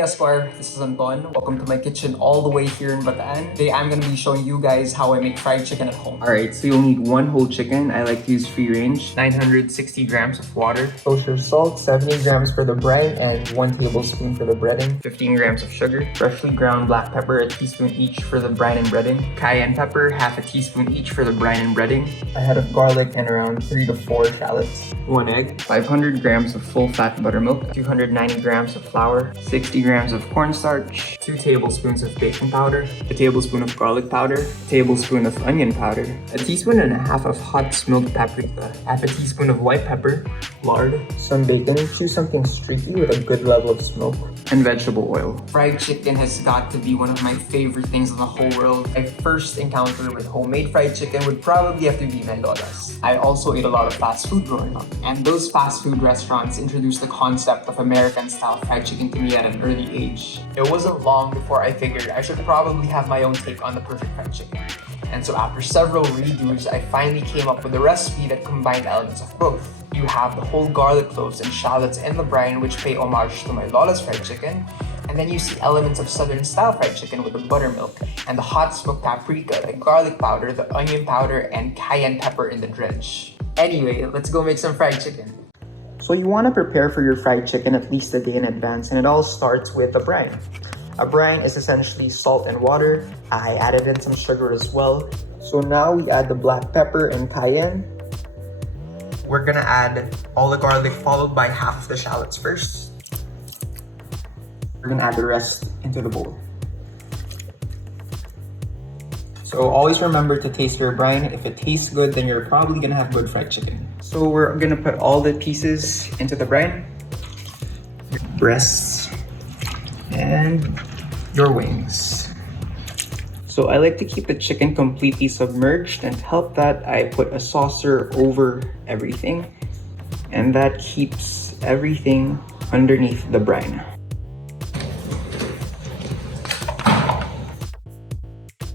Esquire, this is Anton. Welcome to my kitchen all the way here in Bataan. Today I'm going to be showing you guys how I make fried chicken at home. Alright, so you'll need one whole chicken. I like to use free range. 960 grams of water. Kosher salt, 70 grams for the brine, and 1 tablespoon for the breading. 15 grams of sugar. Freshly ground black pepper, a teaspoon each for the brine and breading. Cayenne pepper, half a teaspoon each for the brine and breading. A head of garlic and around 3 to 4 shallots. 1 egg. 500 grams of full-fat buttermilk. 290 grams of flour. 60 grams of cornstarch, 2 tablespoons of baking powder, a tablespoon of garlic powder, a tablespoon of onion powder, a teaspoon and a half of hot smoked paprika, half a teaspoon of white pepper, lard, some bacon, choose something streaky with a good level of smoke, and vegetable oil. Fried chicken has got to be one of my favorite things in the whole world. My first encounter with homemade fried chicken would probably have to be my lolas. I also ate a lot of fast food growing up, and those fast food restaurants introduced the concept of American-style fried chicken to me at an early age. It wasn't long before I figured I should probably have my own take on the perfect fried chicken. And so after several redos, I finally came up with a recipe that combined elements of both. You have the whole garlic cloves and shallots in the brine, which pay homage to my lola's fried chicken. And then you see elements of southern style fried chicken with the buttermilk and the hot smoked paprika, the garlic powder, the onion powder, and cayenne pepper in the dredge. Anyway, let's go make some fried chicken. So you want to prepare for your fried chicken at least a day in advance, and it all starts with a brine. A brine is essentially salt and water. I added in some sugar as well. So now we add the black pepper and cayenne. We're gonna add all the garlic followed by half of the shallots first. We're gonna add the rest into the bowl. So always remember to taste your brine. If it tastes good, then you're probably gonna have good fried chicken. So we're gonna put all the pieces into the brine. Your breasts and your wings. So I like to keep the chicken completely submerged, and to help that, I put a saucer over everything, and that keeps everything underneath the brine.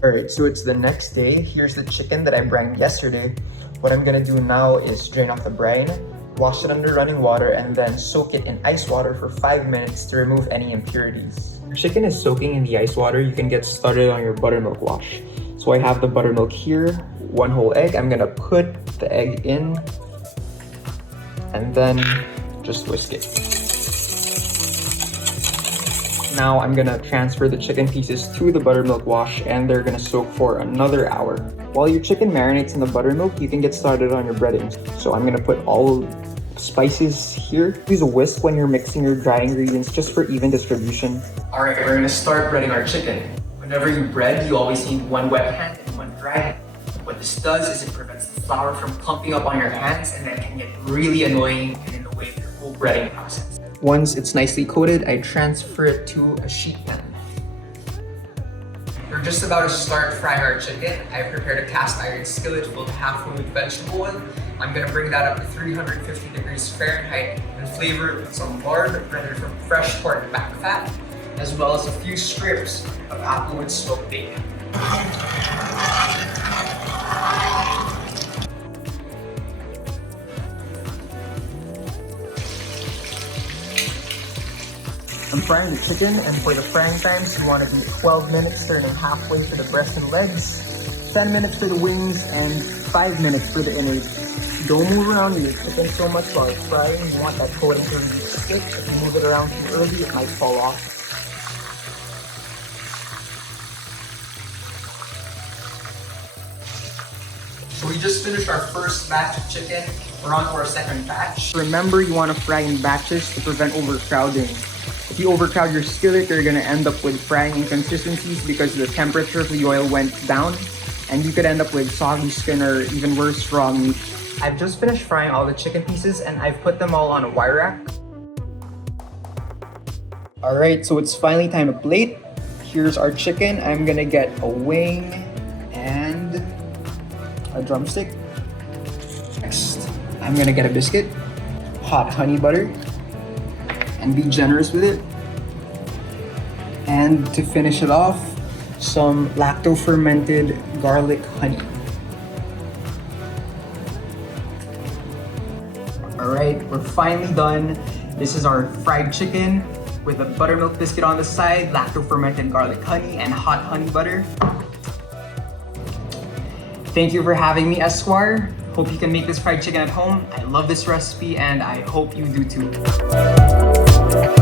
Alright, so it's the next day. Here's the chicken that I brined yesterday. What I'm gonna do now is drain off the brine, wash it under running water, and then soak it in ice water for 5 minutes to remove any impurities. Your chicken is soaking in the ice water, you can get started on your buttermilk wash. So I have the buttermilk here, 1 whole egg. I'm gonna put the egg in and then just whisk it. Now I'm gonna transfer the chicken pieces to the buttermilk wash, and they're gonna soak for another hour. While your chicken marinates in the buttermilk, you can get started on your breadings. So I'm gonna put all spices here. Use a whisk when you're mixing your dry ingredients just for even distribution. Alright, we're gonna start breading our chicken. Whenever you bread, you always need 1 wet hand and 1 dry hand. What this does is it prevents the flour from clumping up on your hands, and that can get really annoying and in the way of your whole breading process. Once it's nicely coated, I transfer it to a sheet pan. We're just about to start frying our chicken. I've prepared a cast iron skillet filled halfway with vegetable oil. I'm gonna bring that up to 350 degrees Fahrenheit and flavor it with some lard rendered from fresh pork back fat, as well as a few strips of applewood smoked bacon. I'm frying the chicken, and for the frying times, you want to do 12 minutes, turning halfway for the breast and legs, 10 minutes for the wings, and 5 minutes for the innards. Don't move around your chicken so much while it's frying. You want that coating to really stick. If you move it around too early, it might fall off. So we just finished our first batch of chicken. We're on to our second batch. Remember, you want to fry in batches to prevent overcrowding. If you overcrowd your skillet, you're gonna end up with frying inconsistencies because the temperature of the oil went down, and you could end up with soggy skin or even worse, raw meat. I've just finished frying all the chicken pieces, and I've put them all on a wire rack. Alright, so it's finally time to plate. Here's our chicken. I'm gonna get a wing and a drumstick. Next, I'm gonna get a biscuit, hot honey butter, and be generous with it. And to finish it off, some lacto-fermented garlic honey. Alright, we're finally done. This is our fried chicken. with a buttermilk biscuit on the side, lacto-fermented garlic honey, and hot honey butter. Thank you for having me, Esquire. Hope you can make this fried chicken at home. I love this recipe and I hope you do too.